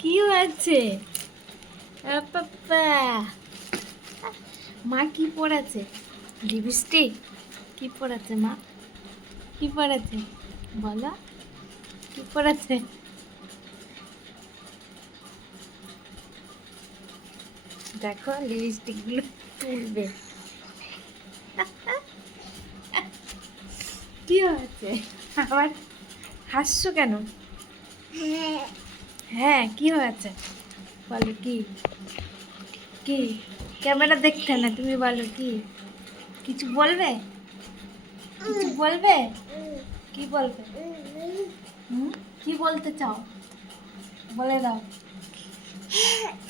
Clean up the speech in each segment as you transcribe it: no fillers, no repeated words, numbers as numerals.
কি হয়েছে? মা কি পড়েছে? লিপস্টিক? কি পড়েছে মা? কি পড়েছে বলো? কি পড়েছে? দেখো লিপস্টিক গুলো তুলবে। কি হয়েছে? আবার হাসছো কেন? হ্যাঁ কি হয়েছে বলো? কি কি ক্যামেরা দেখতে না, তুমি বলো কি? কিছু বলবে? কিছু বলবে? কি বলবে? হুম, কি বলতে চাও বলে দাও।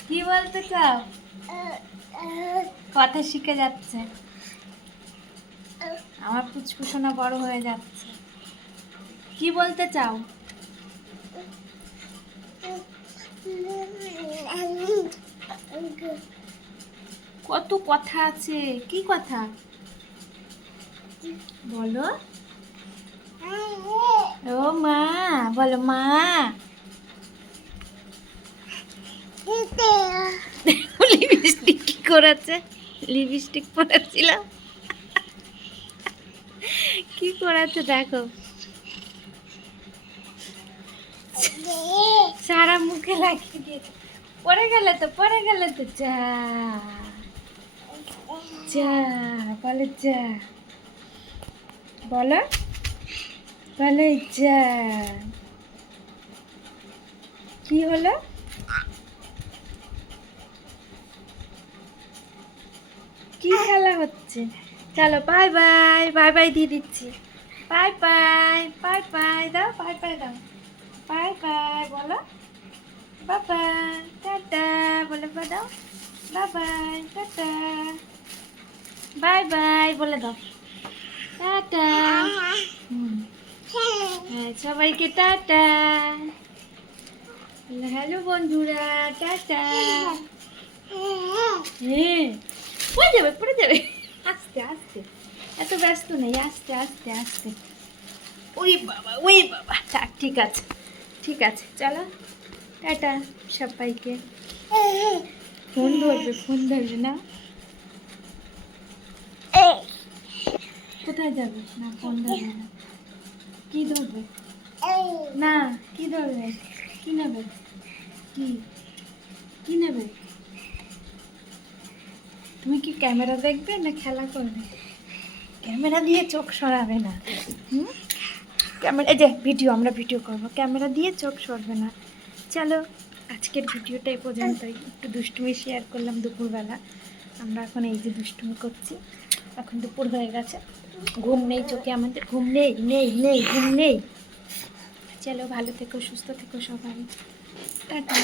কি বলতে চাও? কথা শিখে যাচ্ছে, আমার পুচকুসোনা বড় হয়ে যাচ্ছে। কি বলতে চাও? কত কথা আছে, কি কথা বলো? ও মা বলো মা। লিপস্টিক কি করেছে? লিপস্টিক পরেছিলাম, কি করেছে দেখো, সারা মুখে লাগিয়ে দিয়েছে। পড়ে গেলে তো, পড়ে গেলে তো। যা যা বলে, যা বলো, বলে যা। কি হলো? কি খেলা হচ্ছে? চলো বাই বাই, বাই বাই দিয়ে দিচ্ছি। বাই বাই, বাই বাই দাও, বাই বাই দাও, বাই বাই বলো, বাই বাই টাটা বলে দাও, bye bye tata, bye bye বলে দাও, টাটা। হুম, হ্যাঁ সবাইকে টাটা। হ্যালো বন্ধুরা, টাটা। হ্যাঁ পড়ে যাবে, পড়ে যাবে, আস্তে আস্তে, এত ব্যস্ত নেই, আস্তে আস্তে আস্তে। ওই বাবা, ওই বাবা, থাক, ঠিক আছে, ঠিক আছে, চলো টাটা সবাইকে। ফোন ধরবে, ফোন ধরবে না, কোথায় যাবে? না ফোন ধরবে না, কি ধরবে? না কি ধরবে? কি নেবে? কি কি নেবে? তুমি কি ক্যামেরা দেখবে না খেলা করবে? ক্যামেরা দিয়ে চোখ সরাবে না। হুম, ক্যামেরা, এই যে ভিডিও, আমরা ভিডিও করব, ক্যামেরা দিয়ে চোখ সরবে না। চলো আজকের ভিডিওটা এই পর্যন্তই। একটু দুষ্টুমি শেয়ার করলাম দুপুরবেলা। আমরা এখন এই যে দুষ্টুমি করছি, এখন দুপুর হয়ে গেছে, ঘুম নেই চোখে আমাদের, ঘুম নেই, নেই নেই ঘুম নেই। চলো ভালো থেকো, সুস্থ থেকো সবাই, টাটা।